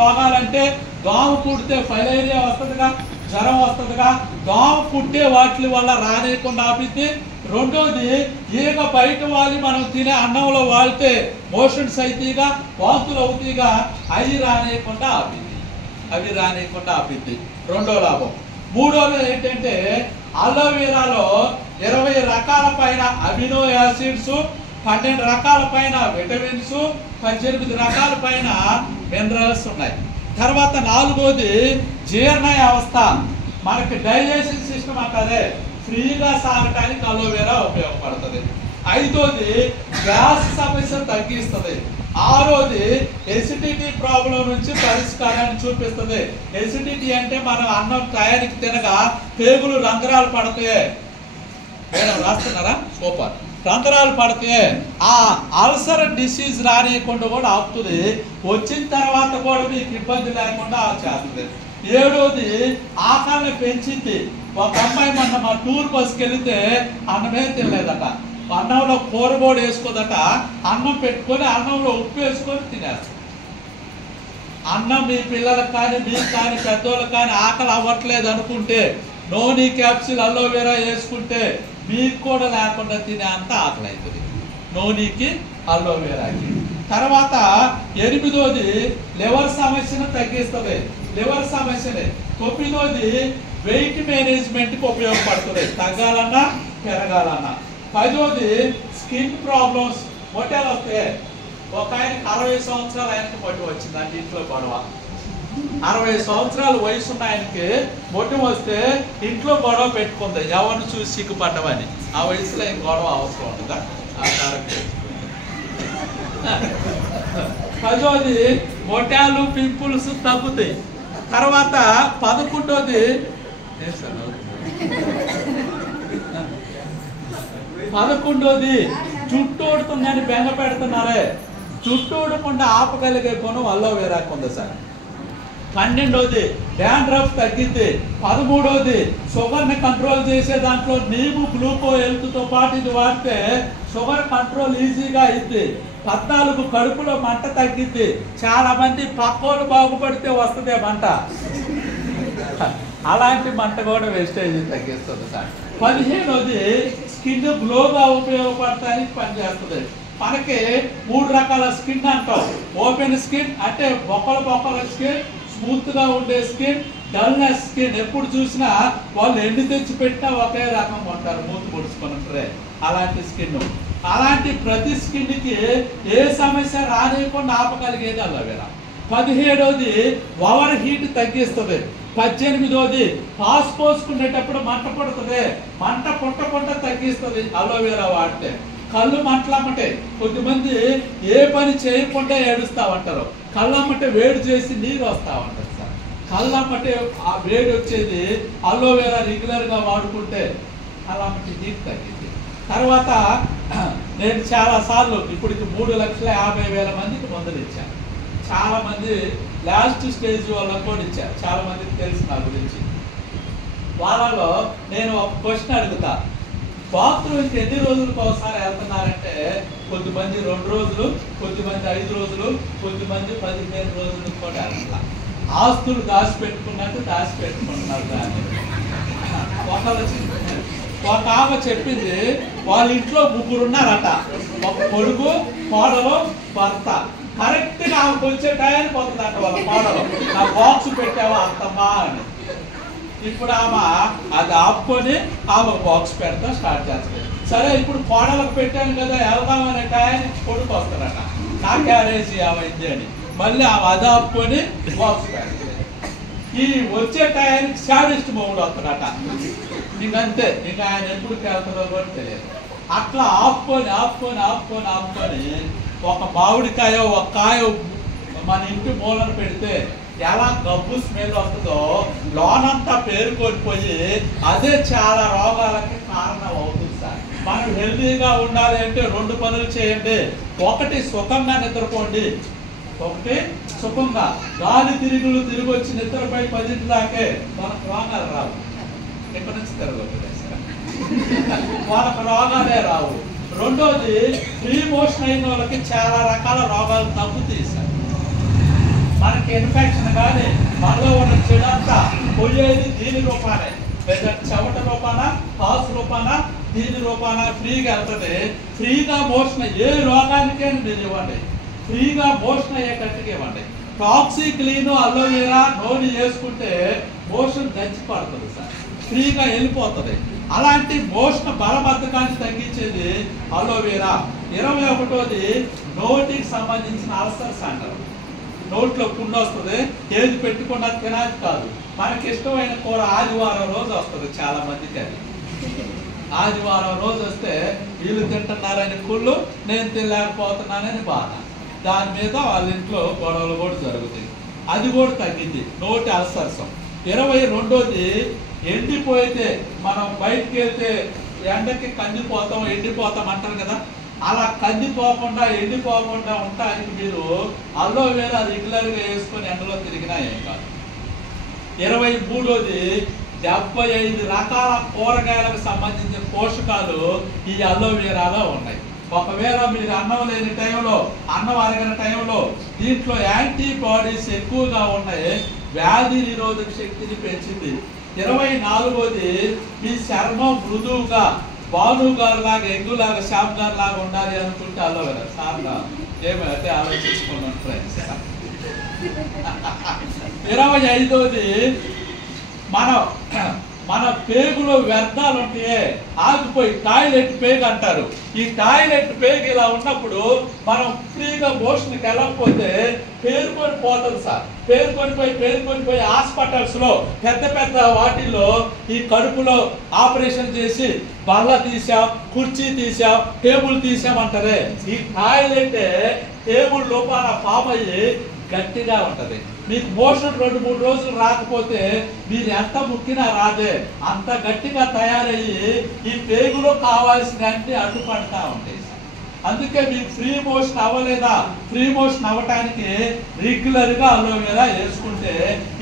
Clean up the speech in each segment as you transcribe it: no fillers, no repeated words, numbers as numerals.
రోగాలంటే దోమ కుడితే ఫైలేరియా వస్తుందిగా, జ్వరం వస్తుందిగా. దోమ కుట్టే వాటి వల్ల రానియకుండా ఆపిద్ది. రెండోది ఈగ బయట వాలి మనం తినే అన్నంలో వాళ్తే మోషన్స్ అవుతాయిగా, వాంతులు అవుతాయిగా, అవి రానియకుండా ఆపిద్ది. రెండో లాభం. మూడోది ఏంటంటే అలోవెరాలో 20 రకాల పైన అమినో యాసిడ్స్, 12 రకాల పైన విటమిన్స్, 18 రకాల పైన మినరల్స్ ఉన్నాయి. తర్వాత నాలుగోది జీర్ణ వ్యవస్థ, మనకి డైజెషన్ సిస్టమ్ అంటారే ఫ్రీగా సాగటానికి అలోవెరా ఉపయోగపడుతుంది. ఐదోది గ్యాస్ సమస్య తగ్గిస్తుంది. ఆరోది ఎసిడిటీ ప్రాబ్లం నుంచి పరిష్కారాన్ని చూపిస్తుంది. ఎసిడిటీ అంటే మనం అన్నం టయానికి తినగా పేగులు రంధ్రాలు పడతాయి. మేడం రాస్తున్నారా? సూపర్. రంధ్రాలు పడితే ఆ అల్సర్ డిసీజ్ రానియకుండా కూడా ఆపుతుంది. వచ్చిన తర్వాత కూడా మీకు ఇబ్బంది లేకుండా చేస్తుంది. ఏడోది ఆకలిని పెంచింది. ఒక అమ్మాయి మొన్న మా టూర్ బస్కి వెళితే అన్నమే తినలేదట, అన్నంలో కూరబోడు వేసుకోదట, అన్నం పెట్టుకొని అన్నంలో ఉప్పు వేసుకొని తినేస్తుంది. అన్నం మీ పిల్లలకు కానీ మీకు కానీ పెద్దోళ్ళకి కానీ ఆకలి అవ్వట్లేదు అనుకుంటే నోని క్యాప్సిల్ అలోవెరా వేసుకుంటే మీకు కూడా లేకుండా తినే అంత ఆకలి అవుతుంది నోనికి అలోవెరాకి. తర్వాత ఎనిమిదోది లివర్ సమస్యను తగ్గిస్తుంది. లివర్ సమస్యని. తొమ్మిదోది వెయిట్ మేనేజ్మెంట్కి ఉపయోగపడుతుంది, తగ్గాలన్నా పెరగాలన్నా. పదోది స్కిన్ ప్రాబ్లమ్స్, మొట్టలు వస్తాయి. ఒక ఆయనకి 60 సంవత్సరాలు ఆయనకి మొట్టు వచ్చింది అంటే ఇంట్లో గొడవ. 60 సంవత్సరాల వయసు ఉన్న ఆయనకి మొట్టు వస్తే ఇంట్లో గొడవ పెట్టుకుంది, ఎవరిని చూసి సిగ్గుపడ్డమని. ఆ వయసులో ఏం గొడవ అవసరం ఉంటుందా? పదోది మొట్టాలు పింపుల్స్ తగ్గుతాయి. తర్వాత 11వది 11వది జుట్టు ఊడుతుందని బెంగ పెడుతున్నారే, జుట్టు ఊడకుండా ఆపగలిగే గుణం అలోవెరాకు ఉంది సార్. 12వది డాండ్రఫ్ తగ్గిద్ది. 13వది షుగర్ని కంట్రోల్ చేసే దాంట్లో నీము గ్లూకో హెల్త్తో పాటు ఇది వాడితే షుగర్ కంట్రోల్ ఈజీగా అయింది. 14 కడుపులో మంట తగ్గిద్ది. చాలా మంది పక్కోలు బాగుపడితే వస్తుంది మంట, అలాంటి మంట కూడా వేస్టేజ్ తగ్గిస్తుంది సార్. 15వది స్కిన్ గ్లోగా ఉపయోగపడటానికి పనిచేస్తుంది. మనకి 3 రకాల స్కిన్ అంటాం. ఓపెన్ స్కిన్ అంటే బొక్కల స్కిన్, స్మూత్ గా ఉండే స్కిన్, డల్నెస్ స్కిన్. ఎప్పుడు చూసినా వాళ్ళు ఎండు తెచ్చి పెట్టినా ఒకే రకంగా ఉంటారు, మూతి పొడుచుకొని ఉంటారే, అలాంటి స్కిన్. అలాంటి ప్రతి స్కిన్కి ఏ సమస్య రానియకుండా ఆపగలిగేది అలోవెరా. 17వది ఓవర్ హీట్ తగ్గిస్తుంది. 18వది పాస్ పోసుకునేటప్పుడు మంట పుడుతుంది, మంట పుట్టకుండా తగ్గిస్తుంది అలోవెరా వాడితే. కళ్ళు మంటలమ్మటే కొద్దిమంది ఏ పని చేయకుండా ఏడుస్తా ఉంటారు, కళ్ళమ్మటే వేడి చేసి నీరు వస్తా ఉంటుంది సార్. కళ్ళమ్మటే ఆ వేడి వచ్చేది అలోవెరా రెగ్యులర్గా వాడుకుంటే కళ్ళమ్మటి నీరు తగ్గింది. తర్వాత నేను చాలాసార్లు ఇప్పటికి 3,50,000 మందికి మందులు ఇచ్చాను. చాలా మంది లాస్ట్ స్టేజ్ వాళ్ళకు కూడా ఇచ్చారు, చాలా మందికి తెలుసు నా గురించి. వాళ్ళలో నేను ఒక క్వశ్చన్ అడుగుతా, బాత్రూమ్కి ఎన్ని రోజులకు ఒకసారి వెళ్తున్నారంటే కొద్దిమంది 2 రోజులు, కొద్దిమంది 5 రోజులు, కొద్దిమంది 15 రోజులకు కూడా వెళ్తున్నా. ఆస్తులు దాచిపెట్టుకున్నట్టు దాచిపెట్టుకుంటున్నారు దాన్ని. ఒక ఆమె చెప్పింది వాళ్ళ ఇంట్లో 3 ఉన్నారట, ఒక కొడుకు, కోడలు, భర్త. కరెక్ట్గా ఆమెకు వచ్చే టయానికి పోతుందట వాళ్ళ కోడలు, నా బాక్స్ పెట్టావా అత్తమ్మా అని. ఇప్పుడు ఆమె అది ఆపుకొని ఆమె బాక్స్ పెడతా స్టార్ట్ చేస్తుంది. సరే ఇప్పుడు కోడలకు పెట్టాను కదా వెళ్దామనే టయానికి కొడుకు వస్తాడట, నా క్యారేజ్ ఏమైంది అని. మళ్ళీ ఆమె అది ఆపుకొని బాక్స్ పెడుతుంది. ఈ వచ్చే టయానికి శాడిస్ట్ మొగుడు వస్తాడట. ఇంకంతే, ఇంకా ఆయన ఎప్పుడు వెళ్తాడో కూడా తెలియదు. అట్లా ఆపుకొని ఒక మామిడికాయ, ఒక కాయ మన ఇంటి మూలను పెడితే ఎలా గబ్బు స్మెల్ వస్తుందో లోనంతా పేరుకొనిపోయి అదే చాలా రోగాలకి కారణం అవుతుంది సార్. మనం హెల్తీగా ఉండాలి అంటే 2 పనులు చేయండి. ఒకటి సుఖంగా నిద్రపోండి, ఒకటి సుఖంగా గాలి తిరిగి వచ్చి నిద్రపై 10 దాకే మనకు రోగాలు రావు. ఎక్కడి నుంచి తిరగదు వాళ్ళకి రోగాలే రావు. రెండోది ప్రీ మోషన్ అయిన వాళ్ళకి చాలా రకాల రోగాలు తగ్గుతాయి సార్. మనకి ఇన్ఫెక్షన్ కానీ మనలో ఉన్న చెడంతా పోయేది దీని రూపానే, లేదా చెమట రూపాన, కాసు రూపాన, దీని రూపాన ఫ్రీగా వెళ్తుంది. ఫ్రీగా మోషన్ ఏ రోగానికైనా మీరు ఇవ్వండి, ఫ్రీగా మోషన్ అయ్యేటట్టుగా ఇవ్వండి. టాక్సీ క్లీన్ అలోవెరా నూనె వేసుకుంటే మోషన్ దంచి పడుతుంది సార్, ఫ్రీగా వెళ్ళిపోతుంది. అలాంటి మోషన్ బలబద్ధకాన్ని తగ్గించేది అలోవెరా. 21ది నోటికి సంబంధించిన అల్సర్స్ అంటారు. నోట్లో పుండు వస్తుంది, ఏది పెట్టుకున్నా తినాలి కాదు. మనకి ఇష్టమైన కూర ఆదివారం రోజు వస్తుంది చాలా మందికి. అది ఆదివారం రోజు వస్తే వీళ్ళు తింటున్నారని కుళ్ళు, నేను తినలేకపోతున్నానని బాధ. దాని మీద వాళ్ళ ఇంట్లో గొడవలు కూడా జరుగుతాయి. అది కూడా తగ్గింది నోటి అల్సర్సం. 22ది ఎండిపోయితే మనం బయటికి వెళ్తే ఎండకి కందిపోతాం, ఎండిపోతాం అంటారు కదా, అలా కందిపోకుండా ఎండిపోకుండా ఉండటానికి మీరు అలోవెరా రెగ్యులర్గా వేసుకొని ఎండలో తిరిగినా ఏం కాదు. 23ది 75 రకాల కూరగాయలకు సంబంధించిన పోషకాలు ఈ అలోవెరాలో ఉన్నాయి. ఒకవేళ మీరు అన్నం లేని టైంలో, అన్నం అరగిన టైంలో దీంట్లో యాంటీబాడీస్ ఎక్కువగా ఉన్నాయి, వ్యాధి నిరోధక శక్తిని పెంచింది. 24ది మీ చర్మం మృదువుగా బాలు గారు లాగా, ఎంగు లాగా, శ్యామ్ గారు లాగా ఉండాలి అనుకుంటే అలోవెరా చాలా ఏమైతే ఆలోచించుకున్నాను ఫ్రెండ్స్. 25ది మన పేగులో వ్యర్థాలు ఉంటాయే ఆగిపోయి టాయిలెట్ పేగు అంటారు. ఈ టాయిలెట్ పేగు ఇలా ఉన్నప్పుడు మనం ఫ్రీగా మోషన్కి వెళ్ళకపోతే పేరుకొని పోతుంది సార్. పేరుకొని పోయి హాస్పిటల్స్ లో పెద్ద పెద్ద వాటిల్లో ఈ కడుపులో ఆపరేషన్ చేసి బల్ల తీసాం, కుర్చీ తీసాం, టేబుల్ తీసామంటారే, ఈ టాయిలెట్ టేబుల్ లోపల ఫామ్ అయ్యి గట్టిగా ఉంటది. మీకు మోషన్ 2-3 రోజులు రాకపోతే మీరు ఎంత ముక్కినా రాదే, అంత గట్టిగా తయారయ్యి ఈ పేగులో కావాల్సిన అన్ని అడ్డుపడతా ఉంటాయి. అందుకే మీకు ఫ్రీ మోషన్ అవ్వలేదా, ఫ్రీ మోషన్ అవ్వటానికి రెగ్యులర్గా అలోవెరా వేసుకుంటే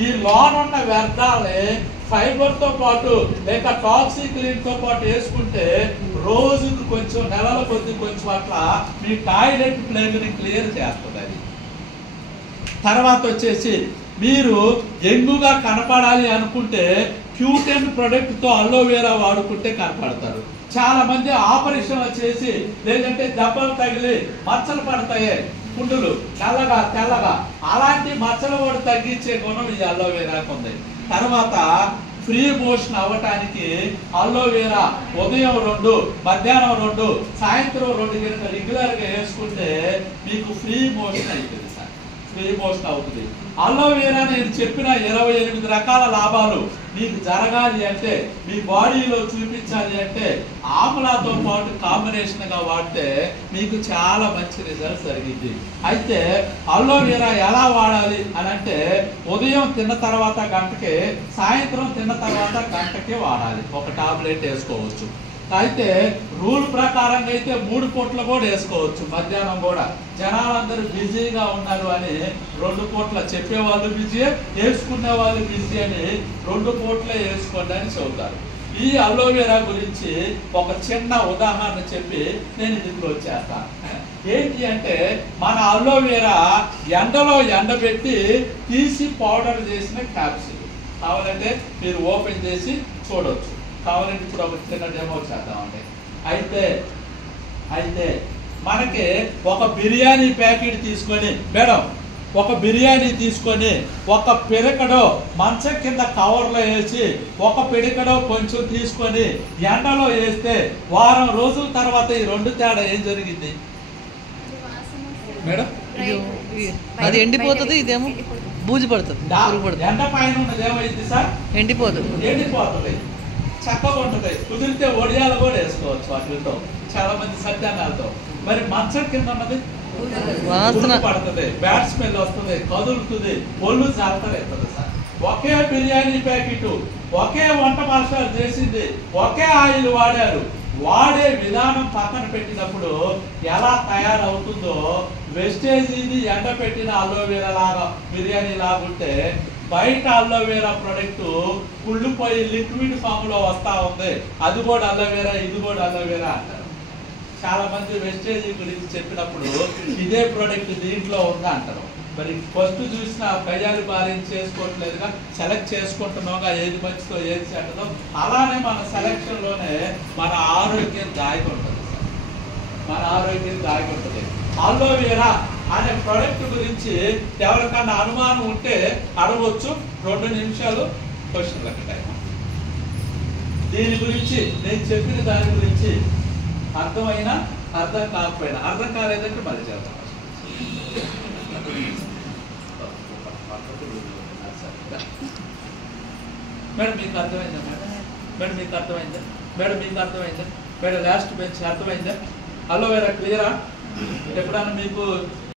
ఈ లోన్ ఉన్న వ్యర్థాలే ఫైబర్తో పాటు లేక టాక్సీ క్లీన్తో పాటు వేసుకుంటే రోజుకు కొంచెం, నెలల కొద్ది కొంచెం అట్లా మీ టాయిలెట్ ప్లేగుని క్లియర్ చేస్తుంది. అది తర్వాత వచ్చేసి మీరు యంగుగా కనపడాలి అనుకుంటే క్యూటెన్ ప్రొడక్ట్తో అలోవెరా వాడుకుంటే కనపడతారు. చాలా మంది ఆపరేషన్లు చేసి లేదంటే దెబ్బలు తగిలి మచ్చలు పడతాయి, పుండులు తెల్లగా, అలాంటి మచ్చలు కూడా తగ్గించే గుణం ఈ అలోవెరాకు ఉంది. తర్వాత ఫ్రీ మోషన్ అవ్వటానికి అలోవెరా ఉదయం 2, మధ్యాహ్నం 2, సాయంత్రం 2 గంటలు రెగ్యులర్గా వేసుకుంటే మీకు ఫ్రీ మోషన్ అవుతుంది సార్, ఫ్రీ మోషన్ అవుతుంది. అలోవెరా నేను చెప్పిన 28 రకాల లాభాలు మీకు జరగాలి అంటే, మీ బాడీలో చూపించాలి అంటే ఆమ్లాతో పాటు కాంబినేషన్గా వాడితే మీకు చాలా మంచి రిజల్ట్ జరిగింది. అయితే అలోవెరా ఎలా వాడాలి అని అంటే ఉదయం తిన్న తర్వాత గంటకి, సాయంత్రం తిన్న తర్వాత గంటకి వాడాలి. ఒక టాబ్లెట్ వేసుకోవచ్చు. అయితే రూల్ ప్రకారంగా అయితే 3 పూటలు కూడా వేసుకోవచ్చు, మధ్యాహ్నం కూడా. జనాలందరూ బిజీగా ఉన్నారు అని 2 పూటలు, చెప్పేవాళ్ళు బిజీ, వేసుకునే వాళ్ళు బిజీ అని 2 పూటలే వేసుకోండి అని చెబుతారు. ఈ అలోవెరా గురించి ఒక చిన్న ఉదాహరణ చెప్పి నేను ఇది క్లోజ్ చేస్తాను. ఏంటి అంటే మన అలోవెరా ఎండలో ఎండబెట్టి తీసి పౌడర్ చేసిన క్యాప్సూల్. కావాలంటే మీరు ఓపెన్ చేసి చూడవచ్చు. కావాలంటే ఇప్పుడు ఒక చిన్న డెమో చేద్దామండి. అయితే మనకి ఒక బిర్యానీ ప్యాకెట్ తీసుకొని, మేడం ఒక బిర్యానీ తీసుకొని ఒక పిడకడో మంచం కింద కవర్లో వేసి ఒక పిడకడో కొంచెం తీసుకొని ఎండలో వేస్తే వారం రోజుల తర్వాత ఈ 2 తేడా ఏం జరిగింది మేడం? అది ఎండిపోతుంది, ఇదేమో బూజు పడుతుంది. ఎండ పైన ఉన్నది ఏమైంది సార్? ఎండిపోతుంది, చక్కగా ఉంటుంది. కుదిరితే ఒడియాలు కూడా వేసుకోవచ్చు వాటితో, చాలా మంది సత్యానాలతో. మరి మంచం కింద ఉన్నది పడుతుంది, బ్యాడ్ స్మెల్ వస్తుంది, కదులుతుంది, ఒళ్ళు జాగ్రత్త సార్. ఒకే బిర్యానీ ప్యాకెట్, ఒకే వంట మాస్టర్ చేసింది, ఒకే ఆయిల్ వాడారు, వాడే విధానం పక్కన పెట్టినప్పుడు ఎలా తయారవుతుందో వెస్టేజ్ ఇది ఎండబెట్టిన అలోవెరా లాగా బిర్యానీ లాగుంటే బయట అలోవెరా ప్రొడక్ట్ కుళ్ళిపోయి లిక్విడ్ ఫామ్ లో వస్తా ఉంది. అది కూడా అలోవెరా, ఇది కూడా అలోవెరా అంటారు. చాలా మంది వెస్టేజ్ గురించి చెప్పినప్పుడు ఇదే ప్రొడక్ట్ దీంట్లో ఉంది అంటారు. మరి ఫస్ట్ చూసిన ప్రజలు బాధ్యత చేసుకోవట్లేదుగా, సెలెక్ట్ చేసుకుంటున్నావుగా ఏది మంచిదో ఏది చెడ్డదో. అలానే మన సెలక్షన్లోనే మన ఆరోగ్యం దాగి ఉంటుంది. మన ఆరోగ్యం దాగి ఉంటుంది. అలోవెరా అనే ప్రోడక్ట్ గురించి ఎవరికన్నా అనుమానం ఉంటే అడగవచ్చు. 2 నిమిషాలు క్వశ్చన్లకు టైం. దీని గురించి నేను చెప్పిన దాని గురించి అర్థమైనా అర్థం కాకపోయినా, అర్థం కాలేదంటే మళ్ళీ చేద్దాం. మేడం మీకు అర్థమైందా? మేడం మీకు అర్థమైందా? మేడం మీకు అర్థమైందా? మేడం లాస్ట్ బెంచ్ అర్థమైందా? అలోవెరా క్లియరా? ఎప్పుడన్నా మీకు